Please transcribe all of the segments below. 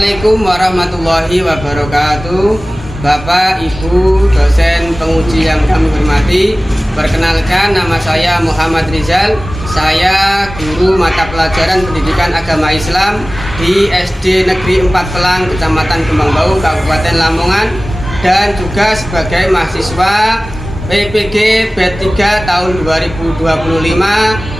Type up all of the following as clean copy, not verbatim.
Assalamualaikum warahmatullahi wabarakatuh. Bapak, Ibu, dosen penguji yang kami hormati, perkenalkan nama saya Muhammad Rizal. Saya guru mata pelajaran pendidikan agama Islam di SD Negeri 4 Pelang, Kecamatan Kembangbau, Kabupaten Lamongan, dan juga sebagai mahasiswa PPG B3 tahun 2025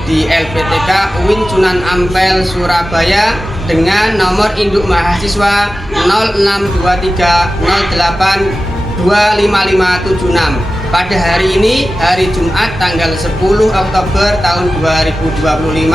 di LPTK UIN Sunan Ampel, Surabaya, dengan nomor induk mahasiswa 062308255576. Pada hari ini, hari Jumat tanggal 10 Oktober tahun 2025,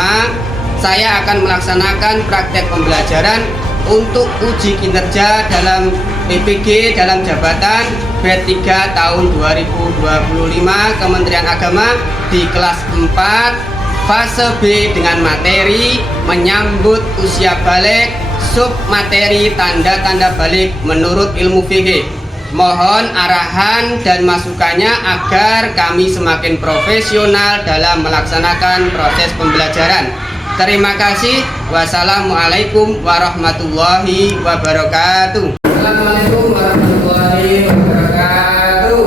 saya akan melaksanakan praktek pembelajaran untuk uji kinerja dalam PPG dalam jabatan B3 tahun 2025 Kementerian Agama di kelas 4 fase B dengan materi menyambut usia balik, sub materi tanda-tanda balik menurut ilmu fikih. Mohon arahan dan masukannya agar kami semakin profesional dalam melaksanakan proses pembelajaran. Terima kasih. Wassalamualaikum warahmatullahi wabarakatuh. Assalamualaikum warahmatullahi wabarakatuh.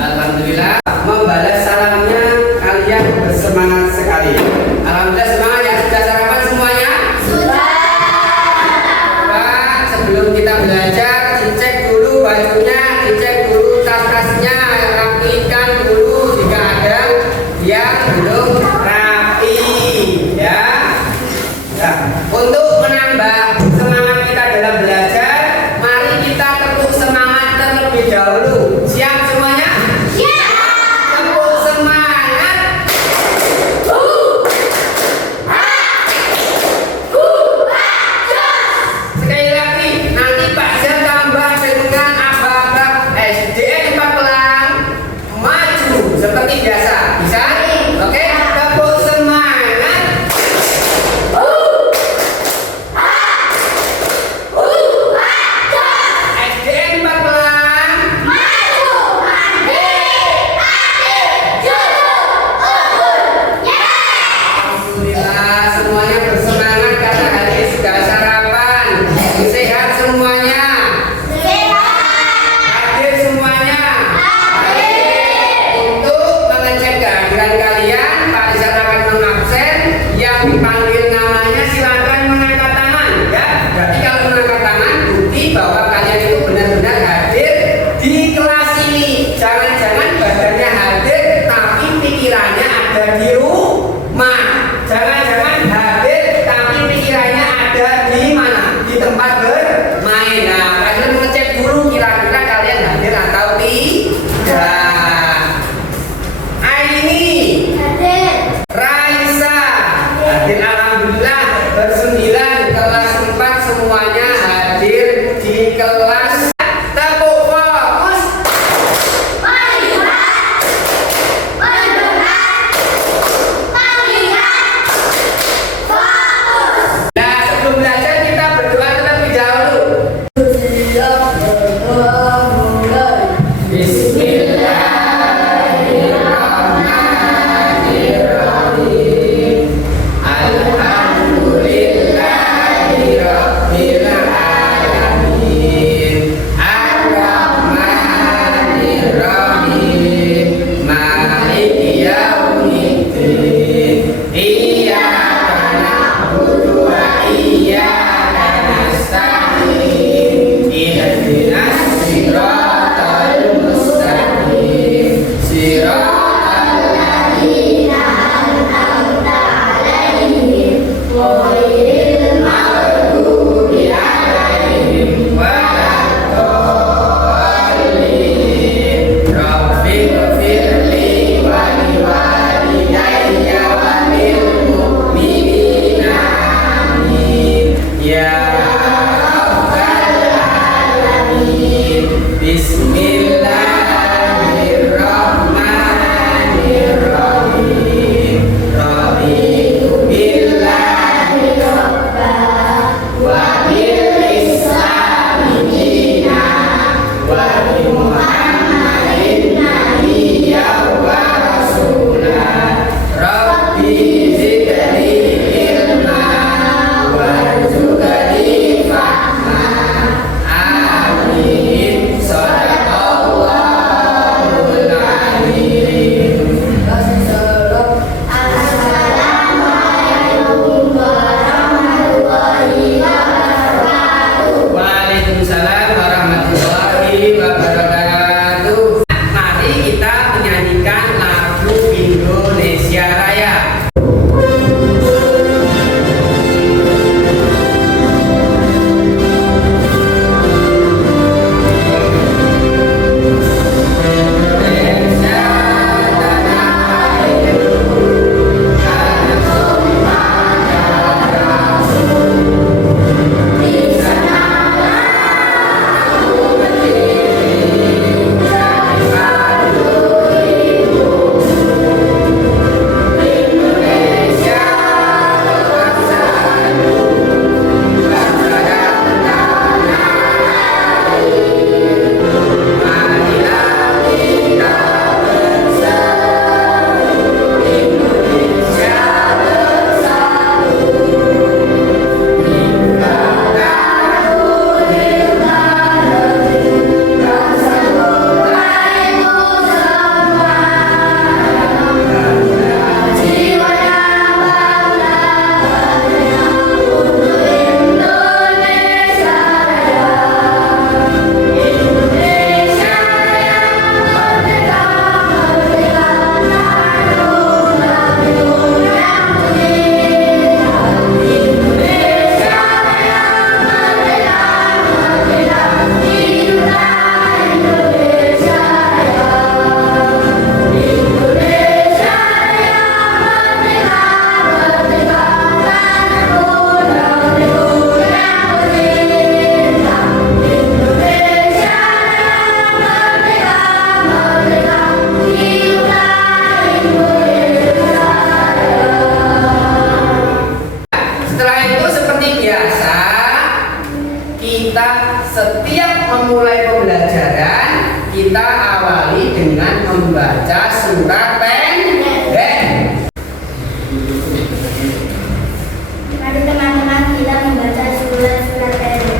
Alhamdulillah, membalas salamnya kalian bersemangat sekali. Alhamdulillah, semangat ya. Sudah sarapan semuanya? Sudah. Pak, sebelum kita belajar, dicek dulu bajunya, dicek dulu tas-tasnya, rapikan dulu jika ada yang belum rapi, ya. Nah, untuk menambah semangat kita dalam belajar, mari kita tepuk semangat terlebih dahulu. Siap semuanya? Tepuk semangat. Sekali lagi, nanti Pak Jan tambah dengan abang-abang SD 4 Pelang maju seperti biasa. Bisa? Oke, tepuk semangat. SD 4 Pelang maju. Alhamdulillah, semuanya bersemangat karena hari ini sudah sarapan. Sehat semuanya. Hadir semuanya. Untuk mengecek kehadiran kalian, Pak Rizal akan mengabsen. Yang dipanggil namanya silakan mengangkat tangan, ya. Berarti kalau mengangkat tangan bukti bahwa kalian itu benar-benar hadir di kelas ini. Jangan-jangan badannya hadir tapi pikirannya ada di rumah. Jangan-jangan hadir tapi pikirannya ada di mana? Di tempat bermain. Nah, kalian mengecek dulu kira-kira kalian hadir atau tidak. Aini, Raisa, hadir. Alhamdulillah, bersembilan, kelas 4 semuanya hadir di kelas. Tepuk fokus. Nah, sebelum belajar kita berdoa terlebih dahulu. Bismillahirrahmanirrahim. Alhamdulillahirabbil alamin. setiap memulai pembelajaran kita awali dengan membaca surat pendek. Mari teman-teman kita membaca surat-surat pendek.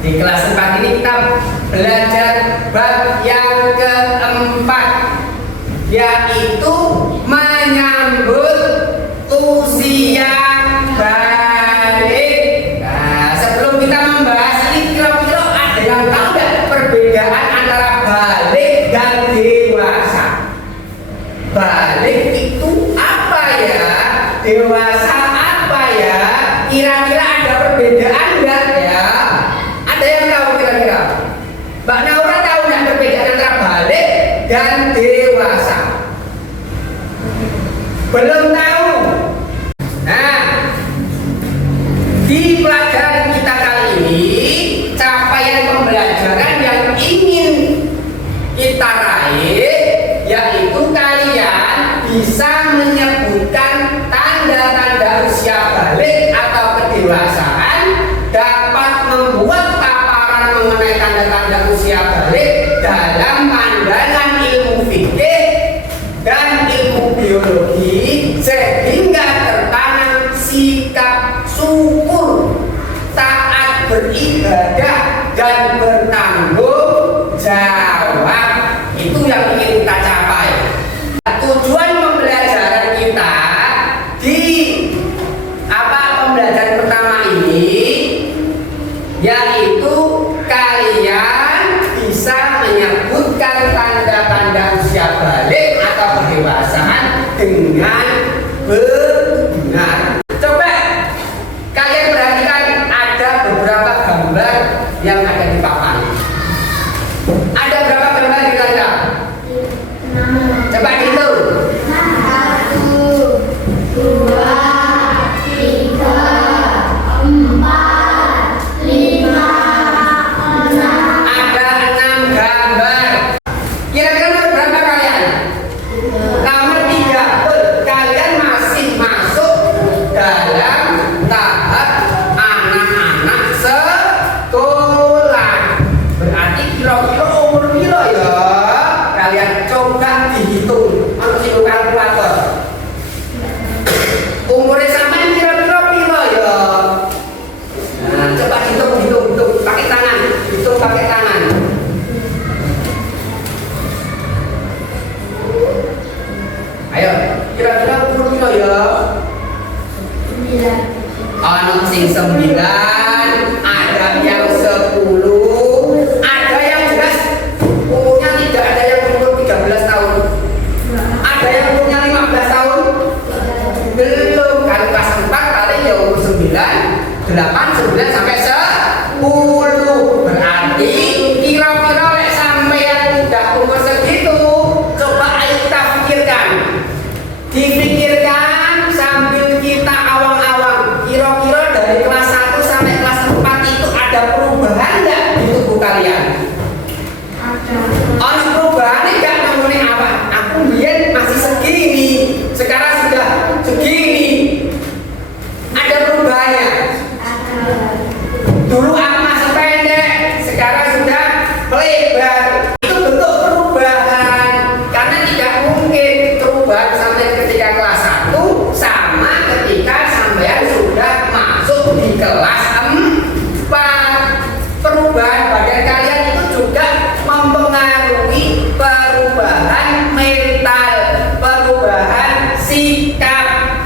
Di kelas 4 ini kita belajar bab yang keempat, yaitu menyambut usia balik. Nah, sebelum kita membahas ini, kira-kira ada yang tahu nggak perbedaan antara balik dan dewasa? Balik dewasa apa ya? Kira-kira ada perbedaan nggak ya? Ada yang tahu kira-kira? Mbak Naura tahu nggak perbedaan antara balik dan dewasa? Belum tahu. Nah, di pelajaran kita kali ini, capaian pembelajaran yang ingin kita raih yaitu kalian bisa menyebutkan tanda-tanda usia balik atau kedewasaan, dapat membuat paparan mengenai tanda-tanda usia balik dalam pandangan ilmu fikih dan ilmu biologi, sehingga tertanam sikap syukur, taat beribadah dan bertanggung jawab. Itu yang ingin kita capai. Tujuan pembelajaran kita di pembelajaran pertama ini yaitu kalian bisa menyebutkan tanda-tanda usia balik atau kedewasaan dengan benar. Coba kalian perhatikan, ada beberapa gambar yang ada di papan. Ada berapa gambar kira-kira? Coba dihitung. 1, 2, 3, 4, 5, 6. Ada 6 gambar. Kira-kira nomor berapa kalian? Nomor 3. Kalian masih masuk dalam tahap anak-anak sekolah. Berarti kira-kira umur piro ya? Kalian coba dihitung. Ono sing kalkulator. Umurnya sampean kira-kira piro ya? Nah, coba hitung pakai tangan. Hitung pakai tangan. Ayo, kira-kira umur piro ya? 9. Ono sing 9, ada yang 10, ada yang jelas umurnya tidak ada yang umur 13 tahun. Ada yang umurnya 15 tahun. Belum, kali kelas 4 kali ya umur 9, 8, 9 sampai 10. Berarti kira-kira lek sampeyan udah umur segitu, coba ayo kita pikirkan. Dipikirkan sambil kita awang-awang, kira-kira dari kelas 1 sampai kelas 4 itu ada perubahan nggak di tubuh kalian? Ada perubahan nggak namanya apa? Aku lihat masih segini, sekarang sudah segini. Ada perubahannya? Dulu aku masih pendek, sekarang sudah melebar. Itu bentuk perubahan, karena tidak mungkin perubahan sampai ketika kelas 1 sama ketika sampean sudah masuk di kelas 4. Perubahan badan kalian itu juga mempengaruhi perubahan mental, perubahan sikap.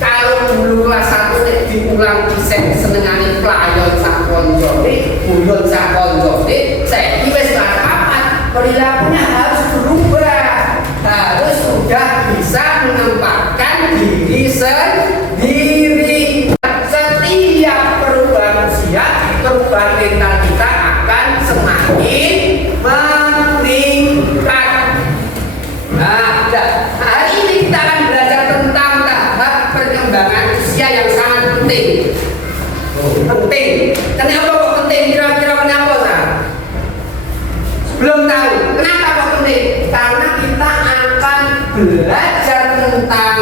Kalau dulu kelas 1 diulang disen senengane playon sak koncone, guyon sak koncone, saiki wis papat, perilakunya harus berubah. Harus sudah bisa menempatkan diri sendiri. Setiap perubahan usia, perubahan mental kita akan semakin meningkat. Nah, hari ini kita akan belajar tentang tahap perkembangan usia yang sangat penting. Penting. Kenapa kok penting? Kira-kira kenapa, Sa? Belum tahu. Kenapa kok penting? Karena kita akan belajar tentang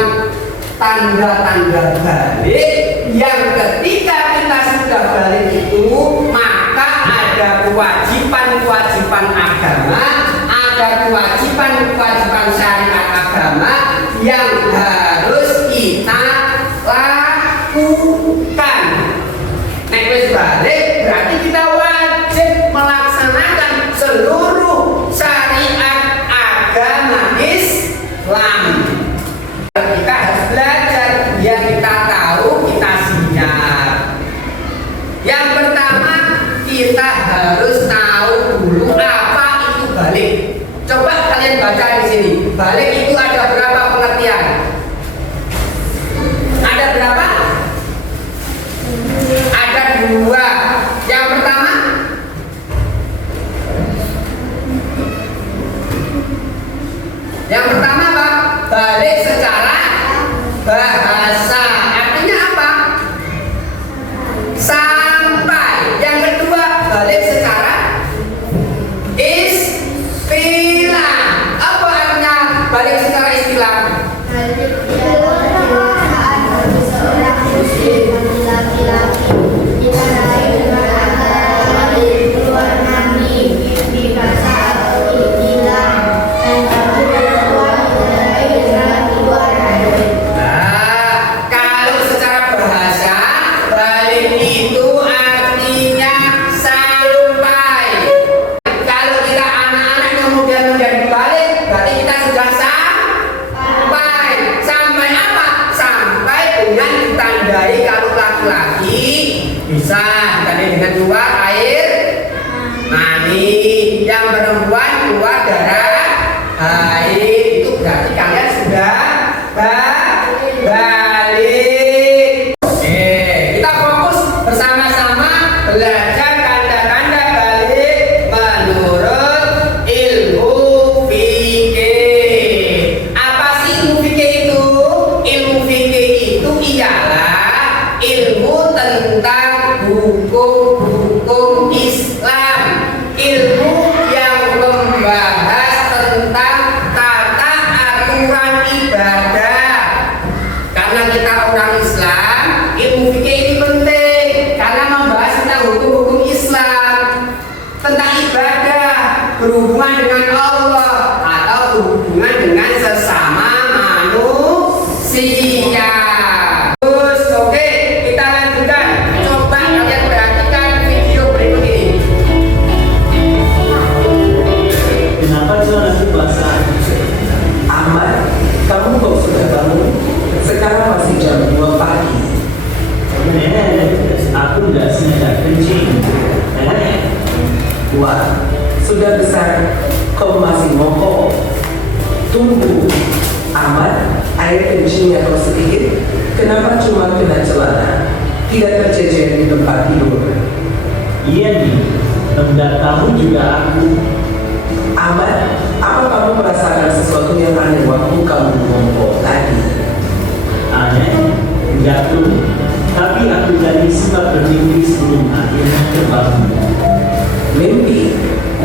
tanda-tanda balik yang ketika kita sudah balik itu, maka ada kewajiban-kewajiban agama, ada kewajiban-kewajiban syariat agama yang harus kita lakukan. Nek wis balik berarti kita wajib melaksanakan seluruh syariat agama Islam. Kita harus belajar biar kita tahu, kita siap. Yang pertama, kita harus tahu dulu apa itu balik. Coba kalian baca di sini. Balik itu ada berapa pengertian? kedewasaan bagi seorang muslim laki-laki ditandai dengan antara lain keluar mani, mimpi basah atau hilang, dan bagi perempuan ditandai dengan keluar air. Nah, kalau secara bahasa balik itu artinya sampai. Kalau kita anak-anak kemudian menjadi balik, berarti kita sudah sampai. Sampai apa? Sampai dengan ditandai kalau laki-laki bisa ditandai dengan keluar air mani, yang perempuan keluar darah haid. Itu berarti kalian sudah balik. Kita fokus bersama-sama belajar tanda-tanda balik menurut ilmu fikih. Apa sih ilmu fikih itu? Ilmu fikih itu ialah ilmu tentang hukum-hukum Islam, ilmu yang membahas tentang tata aturan ibadah. Karena kita orang Islam, ilmu fikih ini penting karena membahas tentang hukum-hukum Islam, tentang ibadah, berhubungan dengan Allah atau berhubungan dengan sesama manusia. Terus, oke, kita lanjutkan. Coba kalian perhatikan video berikut ini. Kenapa jualan itu basah? Ahmad, kamu kok sudah bangun? Sekarang masih jam 2 pagi. Nenek, aku udah sengaja kencing. Nenek, Wah, sudah besar, kau masih ngokok. Tunggu, Ahmad, air kencingnya kau sedikit. Kenapa cuma kena celana? Tidak tercecer di tempat tidur. iya nih, enggak kamu juga aku. Ahmad, apa kamu merasakan sesuatu yang aneh waktu kamu ngokok tadi? Aneh, enggak tuh. Tapi aku tadi sempat bermimpi sebelum akhirnya terbangun. Mimpi?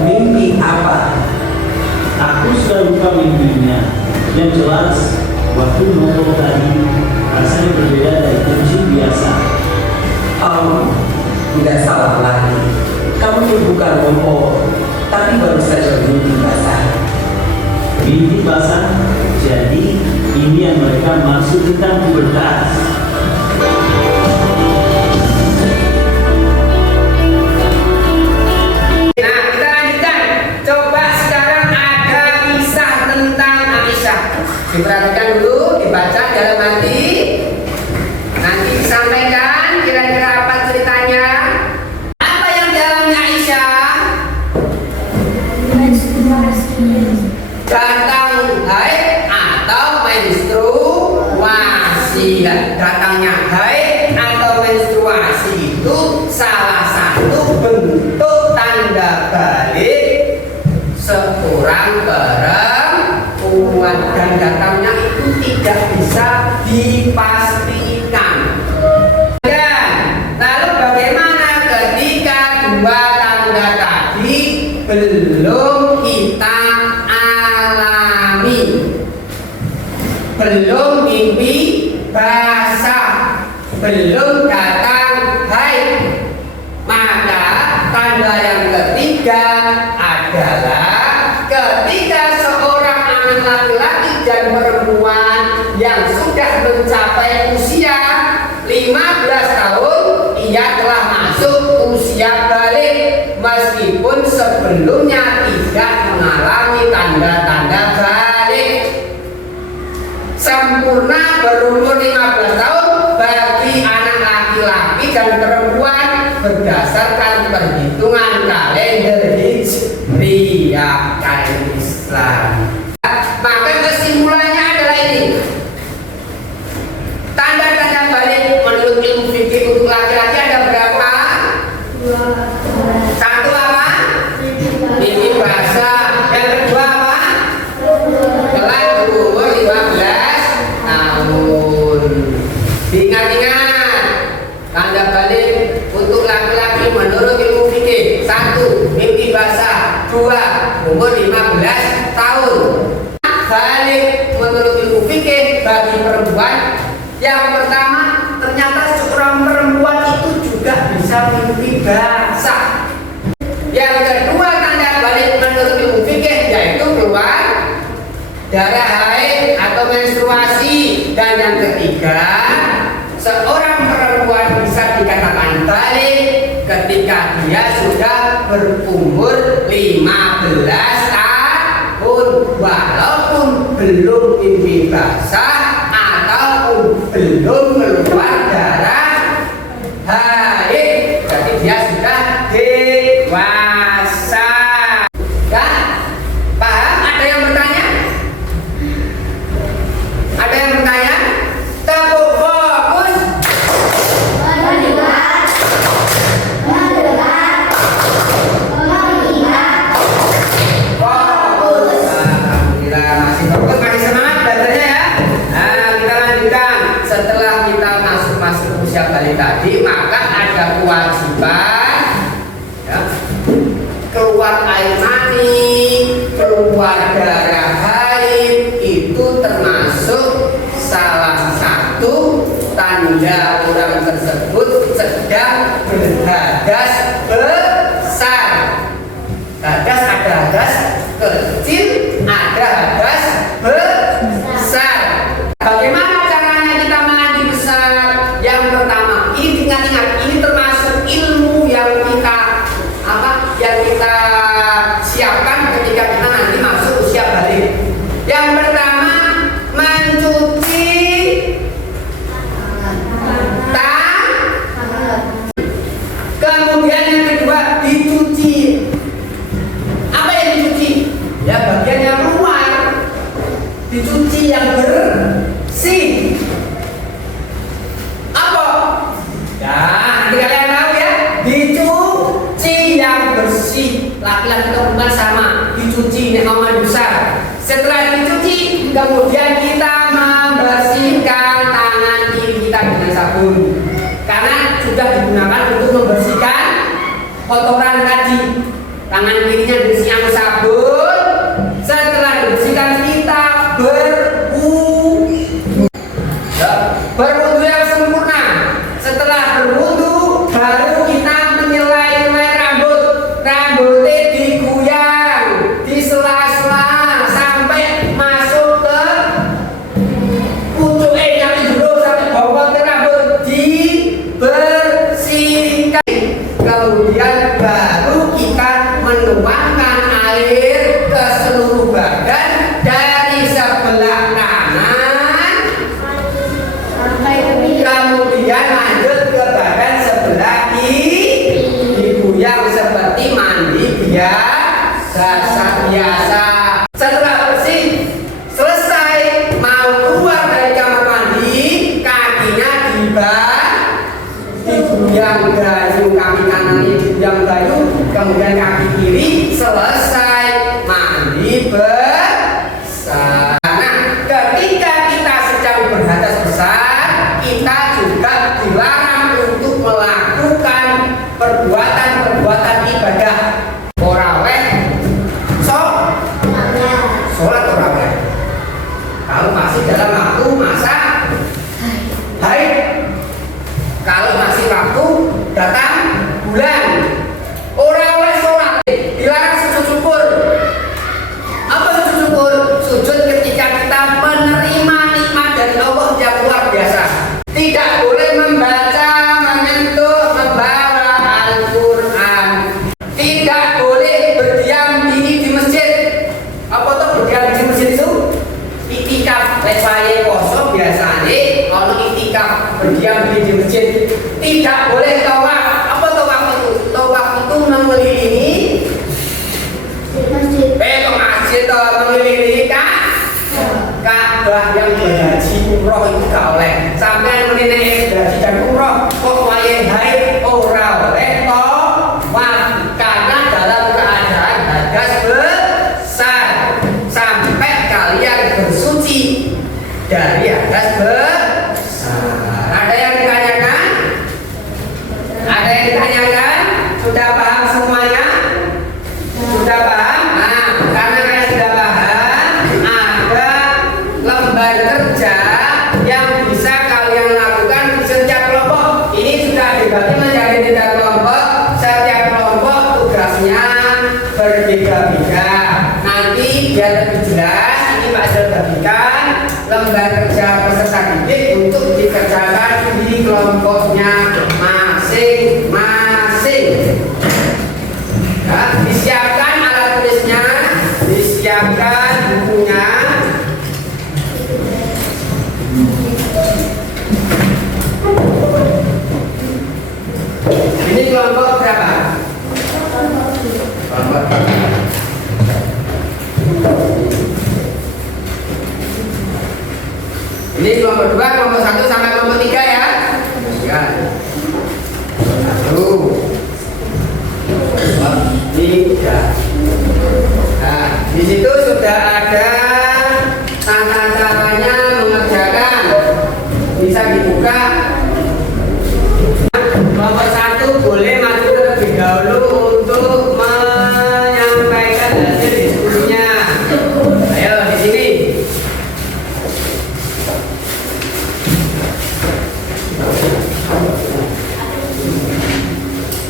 Mimpi apa? Aku sudah lupa mimpinya. Yang jelas, waktu ngomong tadi rasanya berbeda dari kencing biasa. Tidak salah lagi. Kamu itu bukan ngokok, tapi baru saja mimpi basah. Mimpi basah, jadi ini yang mereka maksud tentang pubertas. Nah, kita lanjutkan. Coba sekarang ada kisah tentang Aisyah. Diperhatikan dulu, dibaca dalam hati. Nanti disampaikan kira-kira apa ceritanya. Apa yang dialami Aisyah? Datang haid atau menstruasi. Datangnya haid atau menstruasi itu salah satu bentuk tanda balik seorang perempuan, dan datangnya itu tidak bisa dipastikan. Dan lalu bagaimana ketika dua tanda tadi belum kita alami, belum mimpi basah, belum datang haid, maka tanda yang ketiga adalah ketika seorang anak laki-laki dan perempuan yang sudah mencapai usia 15 tahun, ia telah masuk usia balik meskipun sebelumnya tidak mengalami tanda-tanda balik. Sempurna berumur 15 tahun bagi anak laki-laki dan perempuan berdasarkan perhitungan kalender Hijriah, kalender Islam. Maka kesimpulannya adalah ini. Tanda-tanda balik menurut ilmu fikih untuk laki-laki ada berapa? Satu apa? Mimpi basah. Yang kedua apa? Telah berumur 15 tahun. Ingat-ingat, tanda balik untuk laki-laki menurut ilmu fikih: 1. Mimpi basah. 2. Umur 15 tahun. Balik menurut ilmu fikih bagi perempuan. Yang pertama, ternyata seorang perempuan itu juga bisa mimpi basah. Yang kedua, tanda balik menurut ilmu fikih yaitu keluar darah haid atau menstruasi. Dan yang ketiga, seorang perempuan bisa dikatakan balik ketika dia sudah berumur 15 tahun walaupun belum mimpi basah ataupun belum keluar darah haid. Jadi dia sudah dewasa. Ya? Paham? Ada yang bertanya? Ada yang bertanya? Tepuk fokus. Mendengar, mengingat, Fokus. Alhamdulillah masih fokus, masih semangat belajarnya ya. Nah, kita lanjutkan. Setelah kita masuk usia balik tadi, maka ada kewajiban ya, keluar air mani, keluar darah haid, itu termasuk salah satu tanda orang tersebut sedang berhadas besar. Hadas ada hadas kecil, ada hadas besar. Bagaimana caranya kita mandi besar? Yang pertama, ini ingat-ingat, ini termasuk ilmu yang kita siapkan ketika kita nanti masuk usia balik. Yang pertama, mencuci tangan. Kemudian yang kedua, dicuci. Apa yang dicuci? Ya bagian yang luar. Dicuci yang bersih. Apa? Ya, nanti kalian tahu ya. Dicuci yang bersih. Laki-laki atau perempuan sama. Dicuci ini mandi besar. Setelah dicuci, kemudian kita membersihkan tangan kiri kita dengan sabun. Karena sudah digunakan untuk membersihkan kotoran tadi. Tangan kirinya dibersihkan dengan sabun. Setelah dibersihkan, kita berwudu. Ya, berwudu yang sempurna. Setelah berwudu, baru kita menyelai-nyelai rambut. Rambutnya diguyang, disela-sela sampai masuk ke pucuk yang dulu sampai bawah ke rambut, dibersihkan. Kemudian baru kita menuangkan air ke seluruh badan dari sebelah kanan, sampai ke kiri. kemudian lanjut ke badan sebelah kiri, diguyang seperti mandi biasa. Setelah bersih, selesai, mau keluar dari kamar mandi, kakinya diguyang gayung, kaki kanannya diguyang gayung, kemudian kaki kiri selesai mandi besar. Nah, ketika kita sedang berhadas besar, kita juga dilarang untuk melakukan perbuatan-perbuatan ibadah. Oraweh, sholat oraweh. Kalau masih dalam waktu masa haid, kalau masih waktu datang bulan, oraweh sholat. Dilarang sujud syukur. Apa sujud syukur? Sujud ketika kita menerima nikmat dari Allah yang luar biasa. Tidak boleh membaca, menyentuh, membawa Al-Quran. Tidak boleh berdiam diri di masjid. Apa tuh berdiam di masjid itu? Itikaf. Lewaye poso biasanya kalau itikaf berdiam diri di masjid. Tidak boleh tawaf. Apa tawaf itu? Tawaf itu mengelilingi Masjid. ke masjid atau mengelilingi Ka'bah. Yang berhaji umroh itu gak oleh. Sampai menilai berhaji dan umroh kok wayang haid ora oleh tawaf karena dalam keadaan hadas besar sampai kalian bersuci dari hadas besar. Ada yang ditanyakan? Ada yang ditanyakan? Sudah paham semuanya? Sudah paham? Nah, karena kalian sudah paham, ada lembar kerja biar lebih jelas, ini Pak Sel bagikan lembar kerja peserta didik untuk dikerjakan di kelompoknya masing-masing. Nah, disiapkan alat tulisnya, disiapkan bukunya. Ini kelompok berapa? Kelompok. Ini kelompok 2, kelompok 1 sampai kelompok 3 ya. Ya. 1 2 3. Nah, di situ sudah ada tata caranya mengerjakan. Bisa dibuka. Kelompok 1 boleh maju terlebih dahulu untuk menyampaikan hasil diskusinya. Ayo di sini.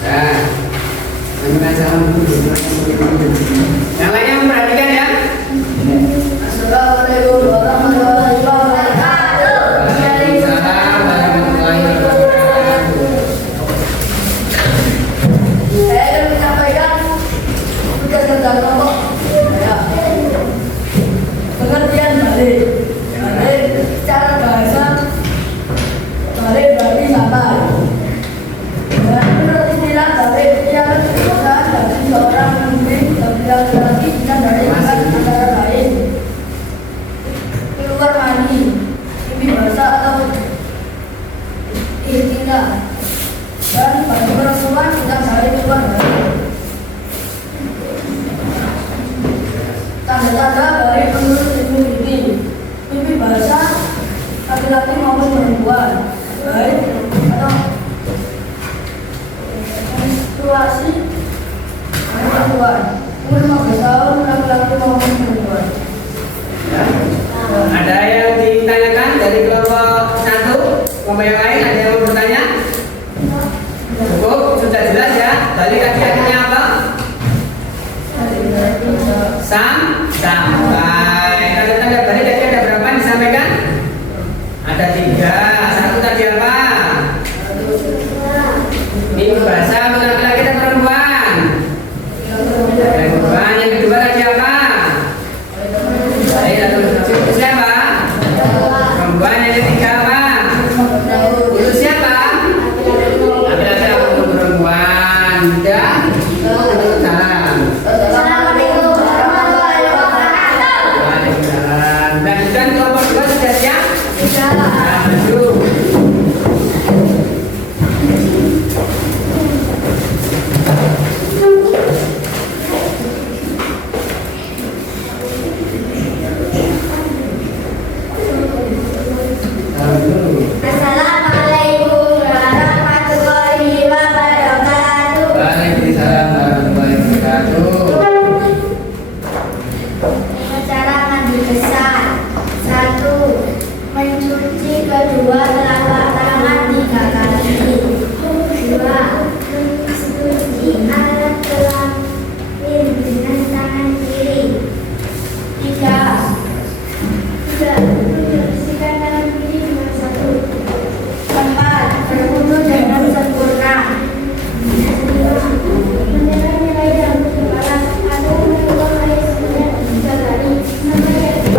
Nah, yang lainnya memperhatikan ya. Assalamualaikum warahmatullahi wabarakatuh. Waalaikumsalam warahmatullahi wabarakatuh. Saya akan menyampaikan tugas kerja kelompok. Pengertian balik. Balik secara bahasa. Balik berarti sabar. Dan menurut istilah balik yang bisa dari seorang pemimpin bagi laki-laki dan dari antara lain. Keluar mandi, mimpi basah atau ikhtiar. Dan bagi perempuan kita balik keluar balik. Tanda-tanda dari menurut ilmu ini, mimpi basah laki-laki maupun perempuan, baik atau menstruasi perempuan, umur 15 tahun laki-laki maupun perempuan. Ada yang ditanyakan dari kelompok 1, kelompok yang lain ada yang mau bertanya? Cukup, sudah jelas ya. Balik tadi artinya apa? Sampai. Tanda-tanda balik tadi ada berapa yang disampaikan? Ada 3. 1 tadi apa? Ini bahasa untuk laki-laki dan perempuan. Perempuan. Yang kedua tadi apa? Itu siapa? Perempuan. Yang ketiga apa? Itu siapa? Laki-laki ataupun perempuan. Ya. Salam. Assalamualaikum warahmatullahi wabarakatuh. Waalaikumsalam. Dan kelompok 2 sudah siap? Nah, maju. Assalamualaikum warahmatullahi wabarakatuh. Waalaikumsalam warahmatullahi wabarakatuh. Cara mandi besar. 1. Mencuci kedua telapak tangan 3 kali. 2. Mencuci alat kelamin dengan tangan kiri. 3. Membersihkan tangan kiri dengan sabun. 4. Berwudu dengan sempurna. 5. Menyerah-nyerah rambut kepala atau membuang air sebanyak 3 kali. 7.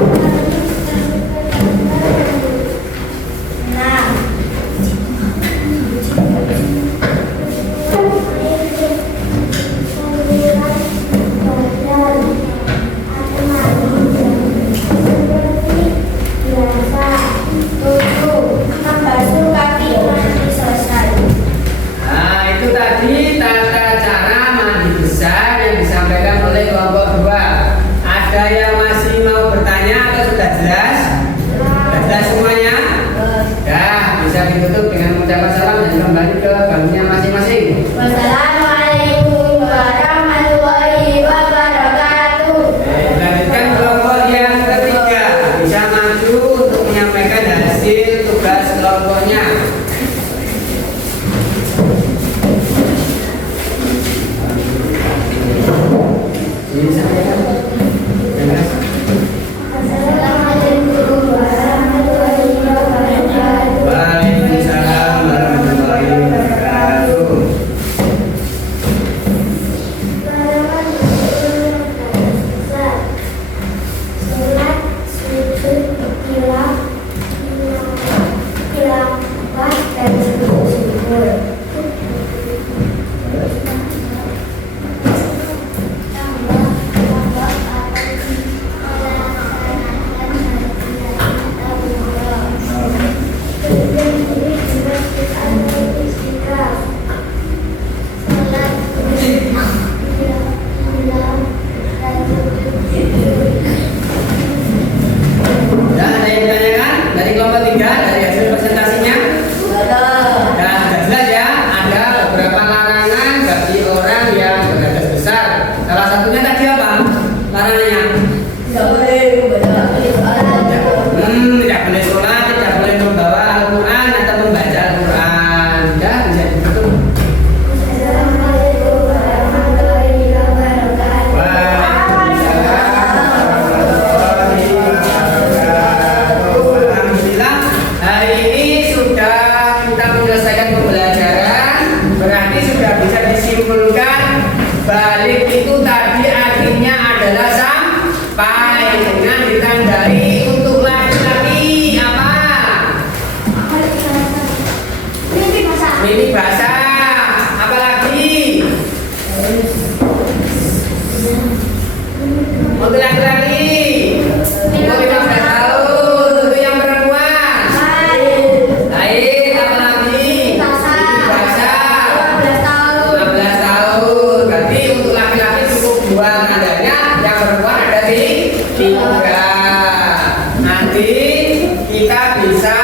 Membasuh kaki mandi selesai. Nah, itu tadi tata cara mandi besar yang disampaikan oleh kelompok 2. Ada yang masih mau bertanya atau sudah jelas? Sudah jelas semuanya? Ya, bisa ditutup dengan mengucapkan salam dan kembali ke bangkunya masing-masing. Wassalamualaikum warahmatullahi wabarakatuh. Lanjutkan kelompok yang ketiga. Bisa maju untuk menyampaikan hasil tugas kelompoknya. Ini saya. balik itu tadi artinya adalah sampai dengan ditandai untuk laki-laki apa? Mimik basah. Apalagi? Untuk laki-laki. Untuk 15 tahun. Untuk yang perempuan. Lain. Apalagi? Mimik basah. 15 tahun. Berarti untuk laki-laki cukup 2 nadanya. Yang perempuan ada 3. Nanti kita bisa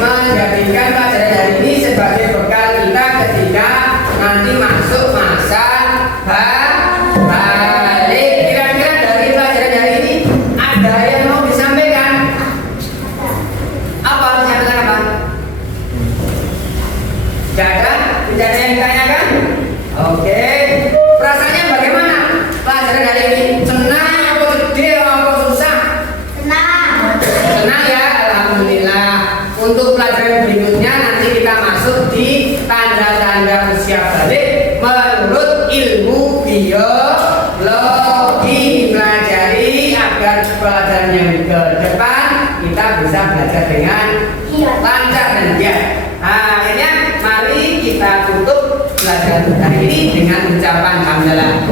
menjadikan pelajaran hari ini sebagai bekal kita ketika nanti masuk masa balik. Kira-kira dari pelajaran hari ini ada yang mau disampaikan? Apa? Disampaikan apa? Tidak ada? Tidak ada yang ditanyakan? Oke. Perasaannya bagaimana pelajaran hari ini? Senang atau sedih atau susah? Senang ya, alhamdulillah. Untuk pelajaran berikutnya nanti kita masuk di tanda-tanda usia balik menurut ilmu biologi, pelajari agar pelajaran yang ke depan kita bisa belajar dengan lancar dan giat. Nah, akhirnya mari kita tutup pelajaran hari ini dengan ucapan hamdalah.